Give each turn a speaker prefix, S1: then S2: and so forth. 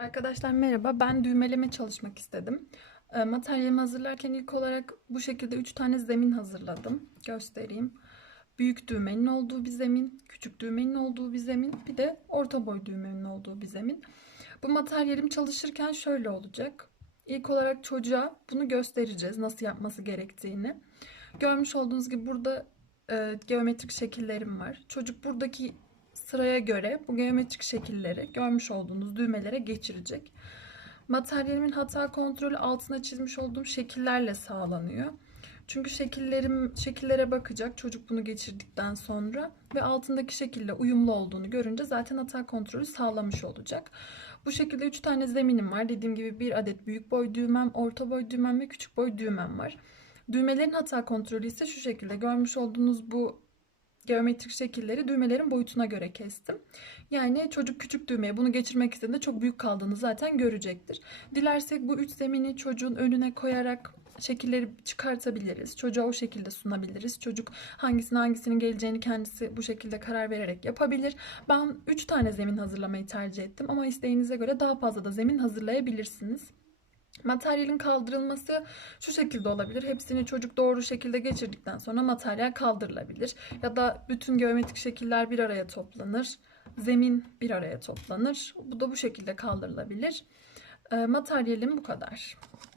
S1: Arkadaşlar merhaba. Ben düğmeleme çalışmak istedim. E, materyalimi hazırlarken ilk olarak bu şekilde 3 tane zemin hazırladım. Göstereyim. Büyük düğmenin olduğu bir zemin, küçük düğmenin olduğu bir zemin, bir de orta boy düğmenin olduğu bir zemin. Bu materyalim çalışırken şöyle olacak. İlk olarak çocuğa bunu göstereceğiz nasıl yapması gerektiğini. Görmüş olduğunuz gibi burada e, geometrik şekillerim var. Çocuk buradaki sıraya göre bu geometrik şekilleri görmüş olduğunuz düğmelere geçirecek. Materyalimin hata kontrolü altına çizmiş olduğum şekillerle sağlanıyor. Çünkü şekillerim şekillere bakacak çocuk bunu geçirdikten sonra ve altındaki şekille uyumlu olduğunu görünce zaten hata kontrolü sağlamış olacak. Bu şekilde 3 tane zeminim var. Dediğim gibi bir adet büyük boy düğmem, orta boy düğmem ve küçük boy düğmem var. Düğmelerin hata kontrolü ise şu şekilde görmüş olduğunuz bu geometrik şekilleri düğmelerin boyutuna göre kestim. Yani çocuk küçük düğmeye bunu geçirmek istediğinde çok büyük kaldığını zaten görecektir. Dilersek bu üç zemini çocuğun önüne koyarak şekilleri çıkartabiliriz. Çocuğa o şekilde sunabiliriz. Çocuk hangisine hangisinin geleceğini kendisi bu şekilde karar vererek yapabilir. Ben 3 tane zemin hazırlamayı tercih ettim ama isteğinize göre daha fazla da zemin hazırlayabilirsiniz. Materyalin kaldırılması şu şekilde olabilir. Hepsini çocuk doğru şekilde geçirdikten sonra materyal kaldırılabilir. Ya da bütün geometrik şekiller bir araya toplanır. Zemin bir araya toplanır. Bu da bu şekilde kaldırılabilir. E, materyalim bu kadar.